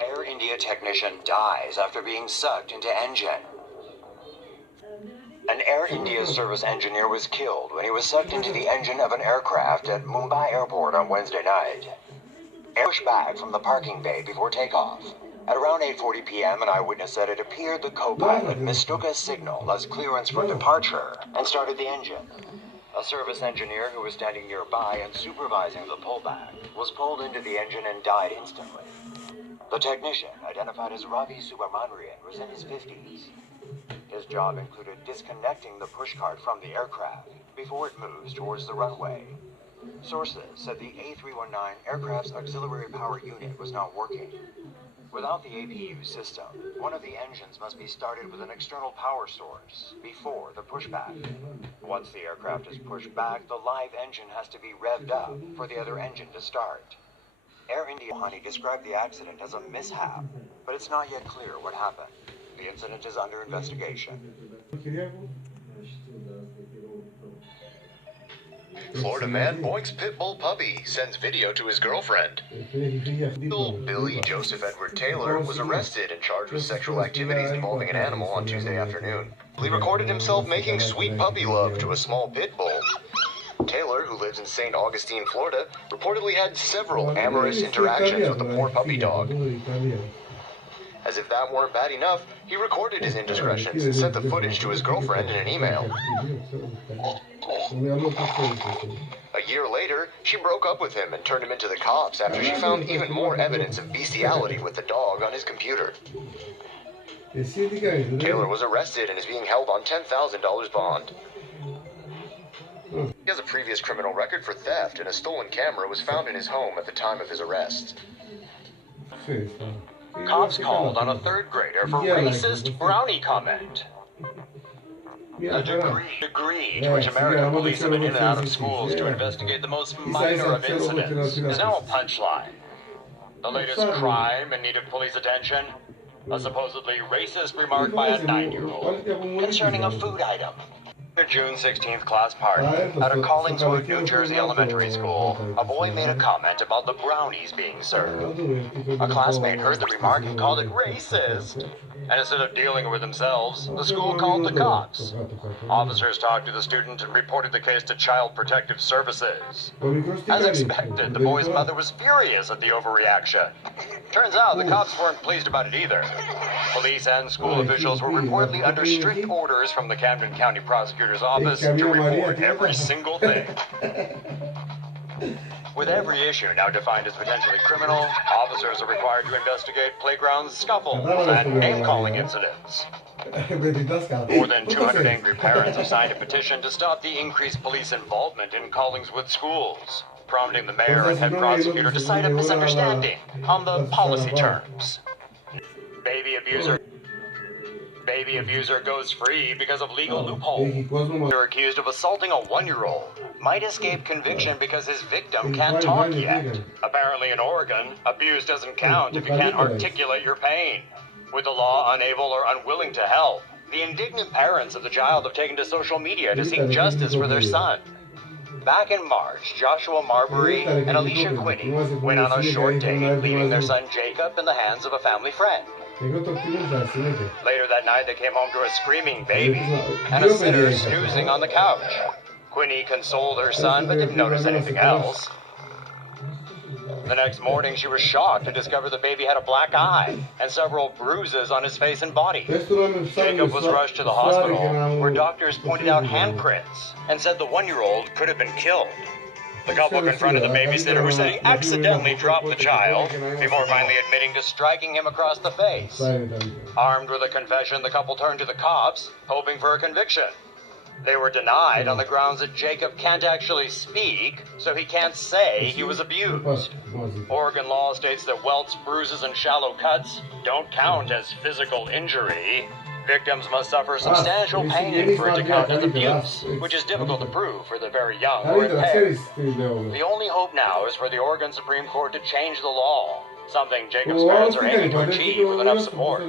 Air India technician dies after being sucked into engine. An Air India service engineer was killed when he was sucked into the engine of an aircraft at Mumbai airport on Wednesday night. Air pushed back from the parking bay before takeoff. At around 8:40 p.m., an eyewitness said it appeared the co-pilot mistook a signal as clearance for departure and started the engine. A service engineer who was standing nearby and supervising the pullback was pulled into the engine and died instantly. The technician, identified as Ravi Subramanian, was in his 50s. His job included disconnecting the pushcart from the aircraft before it moves towards the runway. Sources said the A319 aircraft's auxiliary power unit was not working. Without the APU system, one of the engines must be started with an external power source before the pushback. Once the aircraft is pushed back, the live engine has to be revved up for the other engine to start. Air India Honey described the accident as a mishap, but it's not yet clear what happened. The incident is under investigation. Florida man boinks pit bull puppy, sends video to his girlfriend. Billy Joseph Edward Taylor was arrested and charged with sexual activities involving an animal on Tuesday afternoon. He recorded himself making sweet puppy love to a small pit bull. Taylor, who lives in St. Augustine, Florida, reportedly had several amorous interactions with the poor puppy dog. As if that weren't bad enough, he recorded his indiscretions and sent the footage to his girlfriend in an email. A year later, she broke up with him and turned him into the cops after she found even more evidence of bestiality with the dog on his computer. Taylor was arrested and is being held on $10,000 bond. He has a previous criminal record for theft, and a stolen camera was found in his home at the time of his arrest. Cops called on a third grader for racist brownie comment. A degree to which American police have been in and out of schools to investigate the most minor of incidents is now a punchline. The latest crime in need of police attention? A supposedly racist remark by a 9-year-old concerning a food item. At a June 16th class party at a Collingswood, New Jersey elementary school, a boy made a comment about the brownies being served. A classmate heard the remark and called it racist. And instead of dealing with themselves, the school called the cops. Officers talked to the student and reported the case to Child Protective Services. As expected, the boy's mother was furious at the overreaction. Turns out the cops weren't pleased about it either. Police and school officials were reportedly under strict orders from the Camden County Prosecutor's Office to report every single thing. With every issue now defined as potentially criminal, officers are required to investigate playground scuffles and name-calling incidents. More than 200 angry parents have signed a petition to stop the increased police involvement in Collingswood schools, prompting the mayor and head prosecutor to cite a misunderstanding on the policy terms. Baby abuser goes free because of legal loophole. They're accused of assaulting a 1-year-old. Might escape conviction because his victim can't talk yet. Apparently in Oregon, abuse doesn't count if you can't articulate your pain. With the law unable or unwilling to help, the indignant parents of the child have taken to social media to seek justice for their son. Back in March, Joshua Marbury and Alicia Quinney went on a short date, leaving their son Jacob in the hands of a family friend. Later that night, they came home to a screaming baby and a sitter snoozing on the couch. Quinney consoled her son, but didn't notice anything else. The next morning, she was shocked to discover the baby had a black eye and several bruises on his face and body. Jacob was rushed to the hospital, where doctors pointed out handprints and said the 1-year-old could have been killed. The couple confronted the babysitter, who said he accidentally dropped the child before finally admitting to striking him across the face. Armed with a confession, the couple turned to the cops, hoping for a conviction. They were denied on the grounds that Jacob can't actually speak, so he can't say he was abused. Oregon law states that welts, bruises, and shallow cuts don't count as physical injury. Victims must suffer substantial pain for it to count as abuse, which is difficult to prove for the very young or impaired. The only hope now is for the Oregon Supreme Court to change the law, something Jacob's parents are aiming to achieve with enough support.